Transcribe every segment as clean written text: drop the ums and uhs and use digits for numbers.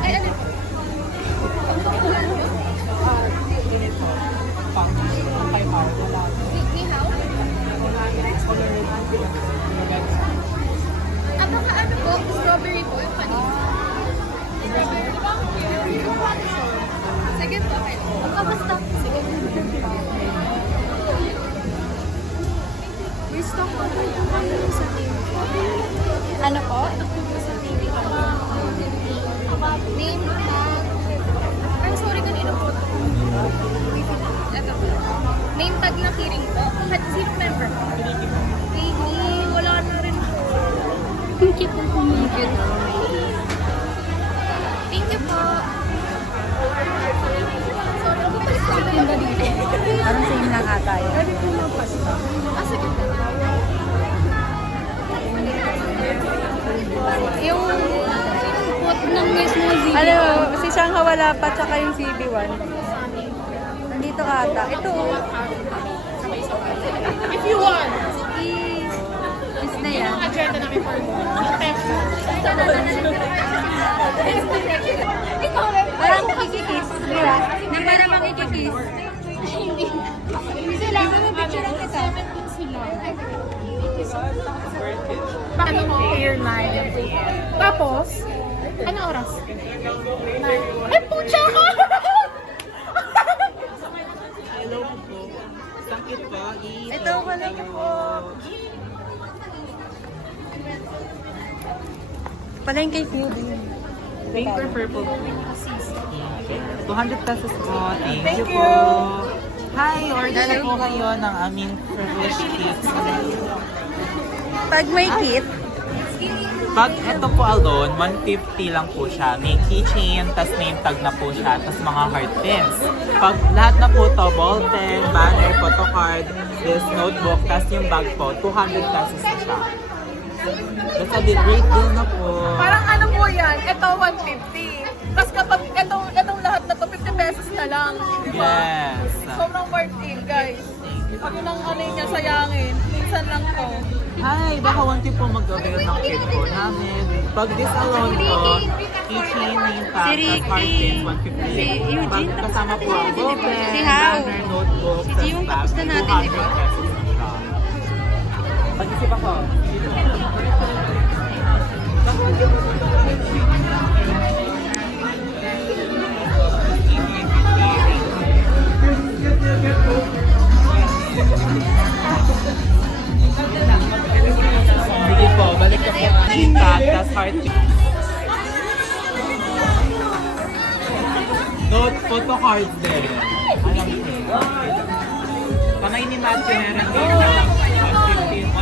Ay, ano po? Ganito. Pang 5 hours. Wala. Ni Hao? Ano ka ano po? Strawberry po yung kanina. Sige po, okay. Basta. Sige. May stock po sa team. Ano po? Sa TV ko. Name tag. Ay, sorry, kanina po. Ito po. Name tag na kiring po. Zero member po. Baby, wala na rin po. Thank you po. Thank you po. Sorry, ako palit ko na ba dito? Parang same lang ata yun. Pwede po mga pasta. Ah, sige po. Yung pot ng mismo zero. Ano, si Shanghai wala pa, tsaka yung CB1. Nandito ka ata. Ito. If you want, Is na yan. agenda namin for you. Yung text. Ikaw rin. Parang ikikis. Di ba? Na parang makikikis. Sila, may picture lang kita. Ano mo? Hair 9. Tapos, ano oras? Ay, pucha ka! Hello po. Sakit pa. Ito wala po. Pala yung kay Phil din. Pink or purple? 200 pesos po. Thank you po. Hi, order na po kayo ng aming privilege cakes. Pag may kit, Pag ito po alone, 150 lang po siya. May keychain, tas name tag na po siya, tas mga heart pins. Pag lahat na po to, ball pen, banner, photocard, this notebook, tas yung bag po, 200 pesos na siya. That's a great deal na po. Parang ano po yan, ito 150. Tapos kapag itong lahat na to, 50 pesos na lang. Diba? Yes. Sobrang worth it, guys. Pag yun ang ano niya sayangin, minsan lang to. Hi, baka want po mag-avail ng kit po namin. Pag this alone po, keychain, name tag, Si tas Ricky, heart pins, 150. si Eugene, Pag kasama po ang ball pen, si Hao, banner, notebook, si tas Jiwon, bag, tapos na natin, di ba? 200 pesos na siya. Pag-isip ako. Sige po, balik ka po. Name tag, tas heart pins. Note, photo cards din. Alam ko. Kamay ni Matthew meron din. 115, 1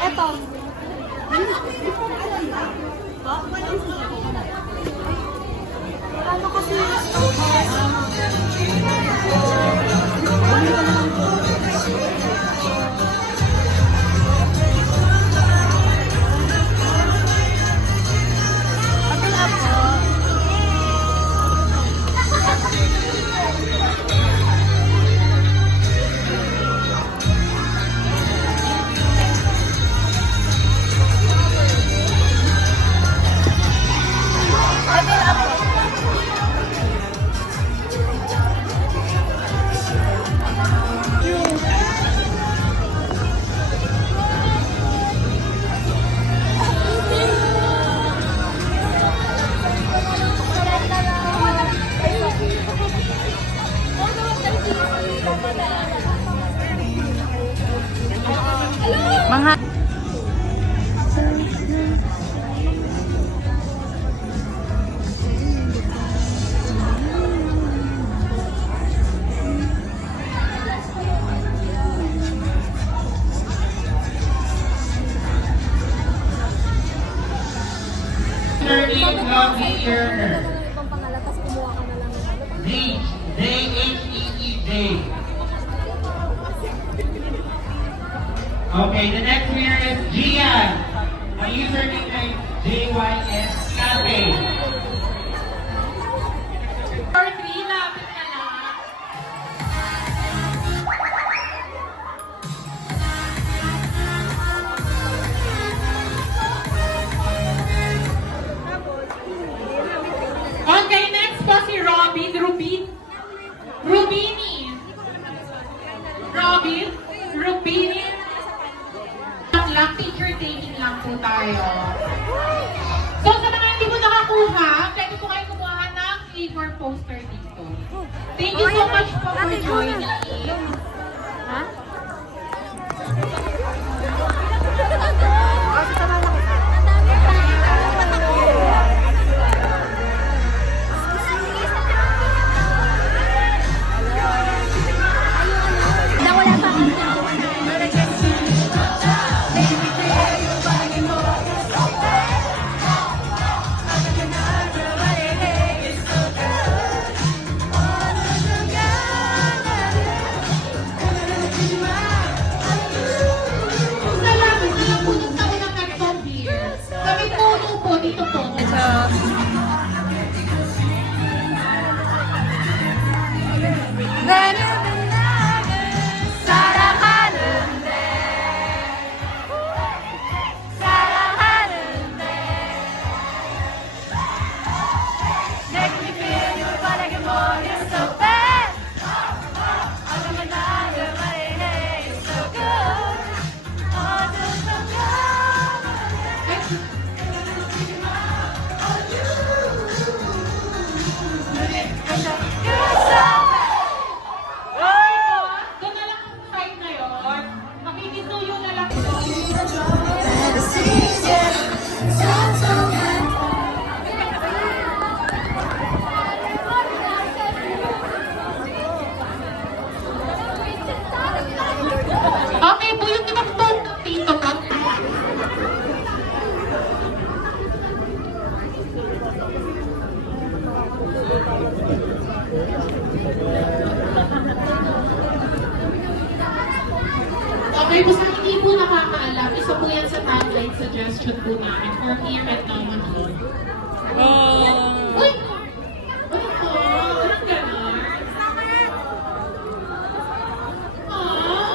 Eto. Ano kasi? mga Ibang pangalan, tapos kumuha ka na lang ng ano. J-H-E-E-J. Okay, the next winner is Gian. Ang username ay JYS Cafe. Or 3, lapit na lang. Okay, next po si Robin. Rubini. Lang, picture taking lang po tayo. So, sa mga hindi mo nakakuha, pwede po kayo kumuha ng flavor poster dito. Thank you so much po for joining. Ha? Salamat na lang po ng taon ng karton beer. Kami puno po dito po. Doon na lang ang site na yun. Makikisuyo na lang doon. Okay po, yung ibang po, dito ka. Okay po, sa hindi po nakakaalam, isa po yan sa tagline suggestion po namin for here at now and here. Uy! Uy po, anong ganon?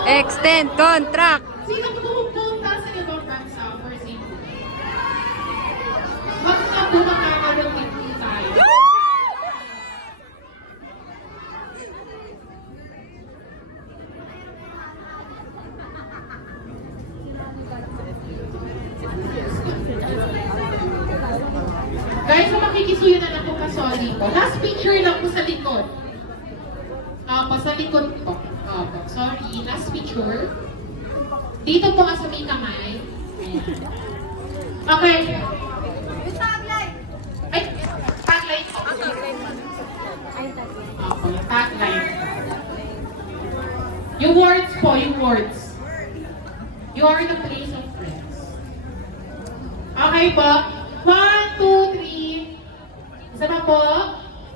Extend contract. Sino po pupunta sa ibang bansa for safety? Wag na po makakaroon po tayo. Guys, so makikisuyo na lang po kasoli po. Last picture lang po sa likod. Sa likod po. Sorry, last picture. Dito po ka sa may kamay. Ayan. Okay. Ay, tagline po. Opo, yung tagline. Yung words po, yung words. You are the place of friends. Okay po. 1, 2, 3. Isa pa po.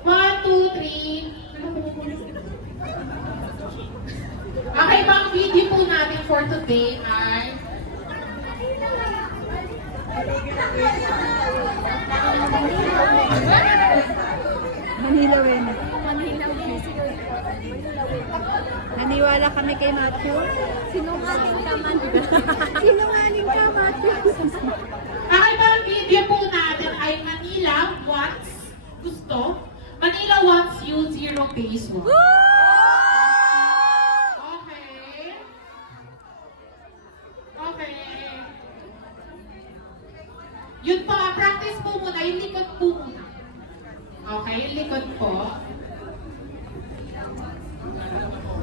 1, 2, 3. Okay, bang video po natin for today ay Manila win. Naniwala kami kay Matthew. Sinungaling ka man. Sinungaling ka, Matthew. okay, bang video po natin ay Manila wants gusto. Manila wants you 0 days one. Okay. Okay. Yun po, practice po muna. Yung likod po muna. Okay, yung likod po.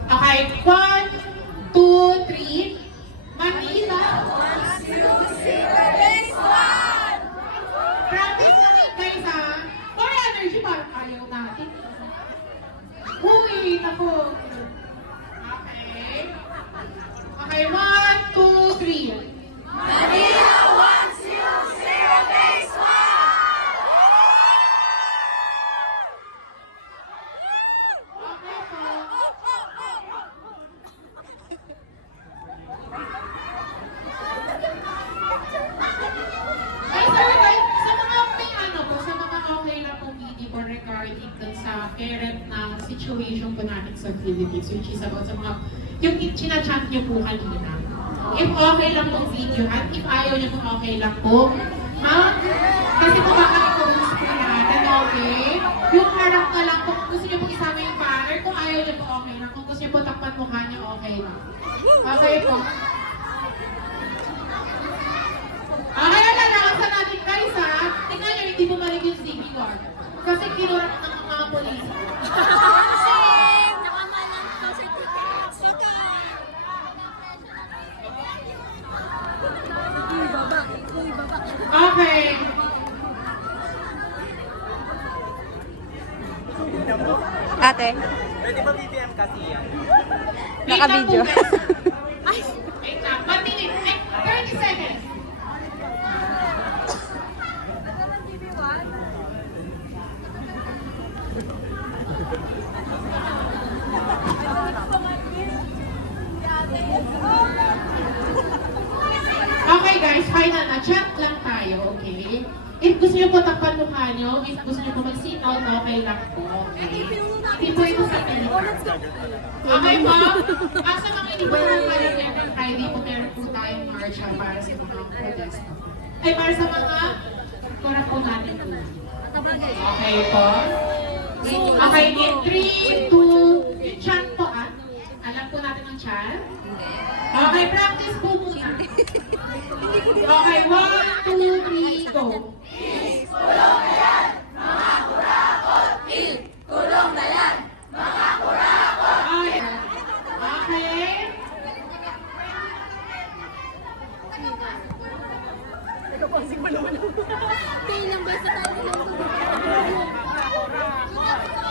Okay, 1, 2, 3. Manila. Practice na rin guys ha. For energy, parang ayaw natin. Uy, naku. Okay. Okay, 1, 2, 3. Manila wants you, 0 days Okay po. situation po natin sa Philippines, which is about sa mga, yung chinachat niyo po kanina. If okay lang pong video, at if ayaw niyo po okay lang po, ha? Kasi po baka i-post po natin, okay? Yung harap na lang po, kung gusto niyo po isama yung banner, kung ayaw niyo po okay lang, kung gusto niyo po takpan mukha niyo, okay lang. Okay po. Okay, lalakasan natin guys ha. Tingnan niyo, hindi bumalik yung CB1. Kasi kinurat ng mga polis. Okay. Ate, Pwede ba BBM kasi yan? naka-video. Wait lang, 1 minute. 30 seconds. Okay guys, final na. Chat lang tayo, okay? If gusto nyo po takpan mukha nyo, if gusto nyo po mag-sit out, okay lang po, okay? Hindi po ito sa telephone. Okay po? Sa mga hindi po naman pala meron Friday po, meron po tayong march para sa mga protest. Ay, para sa mga kurap po natin po. Okay po? Okay, in 3, 2, chant po ah. Alam po natin ang chant? Okay, practice po muna. Okay, 1, 2, 3, go. Okay. Okay.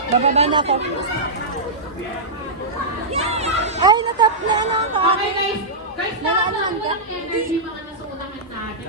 Bababa na ako. Ay, natap na ano ako. Okay guys, guys, Naanuhan ka? walang energy mga nasa unahan natin.